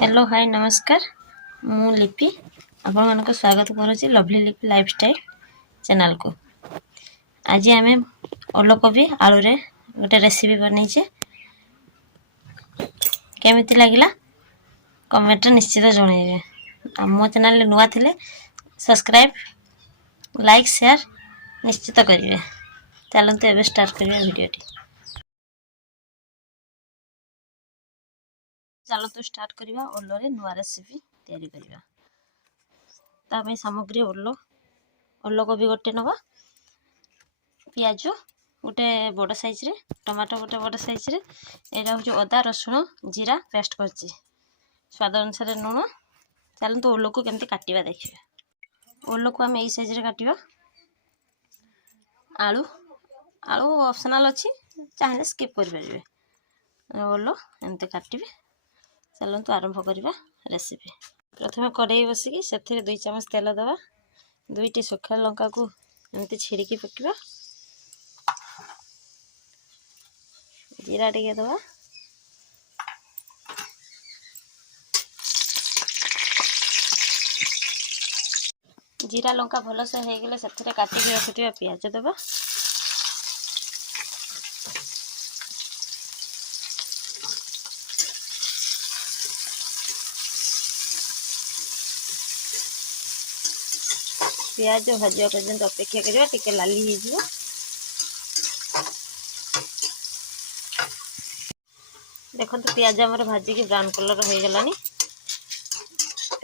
Hello hi नमस्कार मु लिपि आपण मानक स्वागत करुच्ची लवली लिपि लाइफस्टाइल चैनल को। आज आम ओलकोबी आलू रे गोटे रेसिपी बनईचे केमिति लागिला कमेंट निश्चित जणाइबे। मो चैनल नुआ थिले सब्सक्राइब लाइक शेयर निश्चित करिवे। चलते एबे स्टार्ट करिया वीडियोटी। चलो तो स्टार्ट करिया ओलो रे नुआ रेसिपी तैयारी करिया। तामे सामग्री ओलो कोबी गोटे नवा, पियाज गोटे बड़ साइज रे, टमाटो गोटे बड़ साइज रे, एटा होचे अदा रसुण जीरा पेस्ट करछि, स्वाद अनुसार लूण। चलतो ओलो को केमती काटिबा देखिबे। ओलो को हम एई साइज रे काटिबा। आलू आलू ऑप्शनल अछि, चाहे स्किप कर परिबे। ओलो एमती काटिबे। चलते आरंभ करवा रेसिपी। प्रथम कड़ाई बसिकी से 2 चम्मच तेल दवा, 2टी सुखा लंका को एमती छिड़की पकवा, जीरा टिके दवा, जीरा लंका भलसे हो गले से काटिकी रखिथिबा पियाज दवा, पियाज भाजा पर्यंत अपेक्षा करिया टिके लाली हो जिवो। देखो पियाज हमर भाजी की ब्राउन कलर हो गलानी।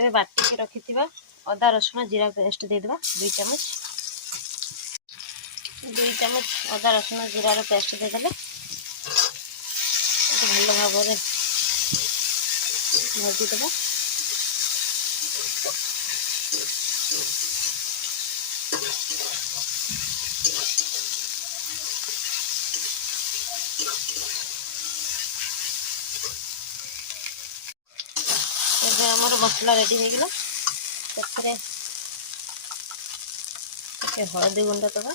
ए बाटी के रखिथिबा अदा रसुण जीरा पेस्ट दे देबा 2 चम्मच। 2 चम्मच अदा रसुण जीरा रो पेस्ट दे देले भल भाव रे भाजी देबा। एबे हमर मसला रेडी हो गला। सेथरे के हळदी गुंड दबा,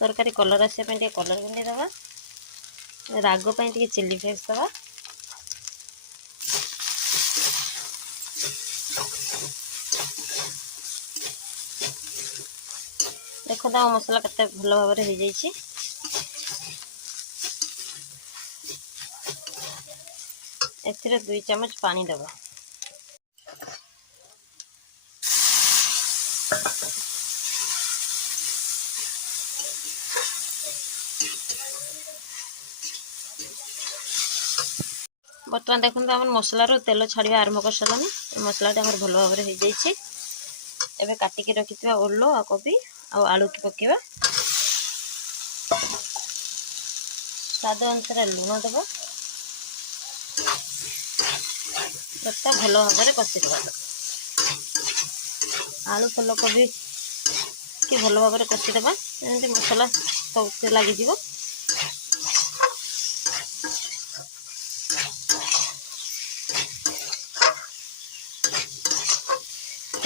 तरकारी कलर आसे पे कलर गुंड दबा, राग पे चिली फ्लेक्स दबा, देखो तो मसला केते भल भाव रे हो जाइछि। एथिरे 2 चम्मच पानी दबा, बर्तमान देखो हम मसला रो तेल छाड़िया आरंभ कर सारानी। मसला भल भाव हो जाइछि। एबे काटिकी रखिथिबा ओलो आ कोबी आ आलू की पकेबा। स्वाद अनुसार लूण दबा, भल भाव कषि दबा। आलू फुल कोबी की भल भाव कषि दबा, एमती मसला सब लगी जिवो।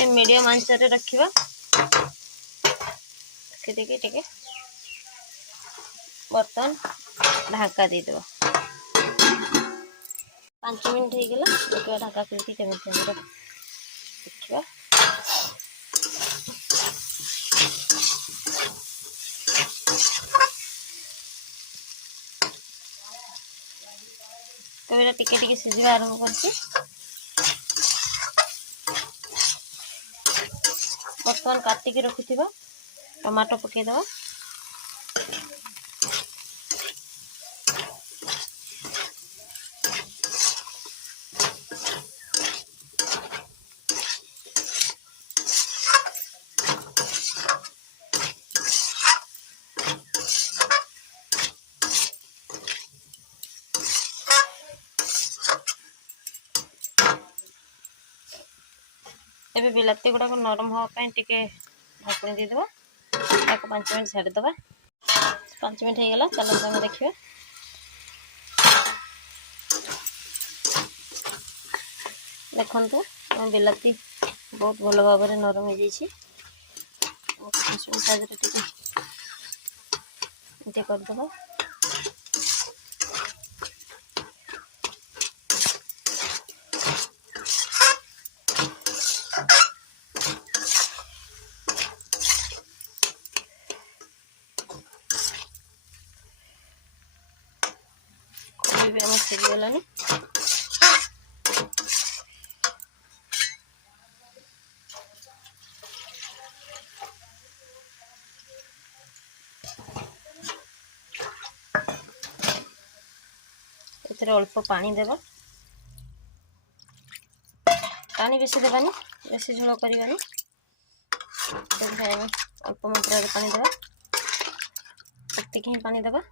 मीडियम आंच रे रखिबा, टिके बर्तन ढाका दे देबा। 5 मिनट हो गला। देखिबा ढाका खुलती केमिति हमर देखिबा। तो एटा टिके सिझिबा आरंभ करछि। बर्तमान काटिकी रखिथिबा टमाटो पके दवा, एबे बिलाती गुड़ा को नरम होगा टिके ढाकुणी दे देबा। 5 मिनट छाड़ी दबा। 5 मिनट हो गला। चलो हम देखिए। देखो हम बिलाती बहुत भल भाव में नरम हो जाइए। करदे ओलकोबी भी आम सिझीगलानी। एथरे अल्प पानी देवा, पानी बेसी देवानी, बेसी झोल करवानी, अल्प मात्रा पानी देवा, एतिक ही पानी देवा।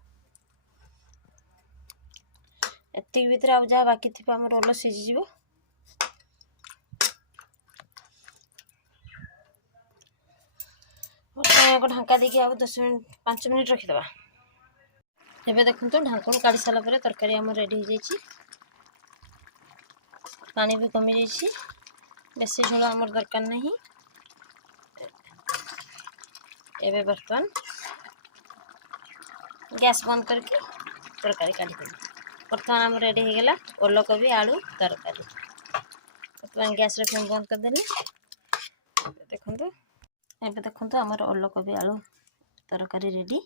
एतिक भितर आ जहाँ बाकी थी आम ओल सीझीज। ढांका देकी आ 10 मिनट 5 मिनट रखीदे। एबे देखो ढांकण काढ़ी सारा पर तरकारी आम रेडी हो जाइए। पानी भी कमी जाइए, बेसी झोल आमर दरकार नहीं। एबे बर्तमान गैस बंद करके तरकारी काढ़ी बर्तमान आम रेडी हो गला ओलकोबी आलू तरकारी। बर्तमान गैस फ्लेम बंद करदेली। देखो एबे देखो आमर ओलकोबी आलू तरकारी रेडी।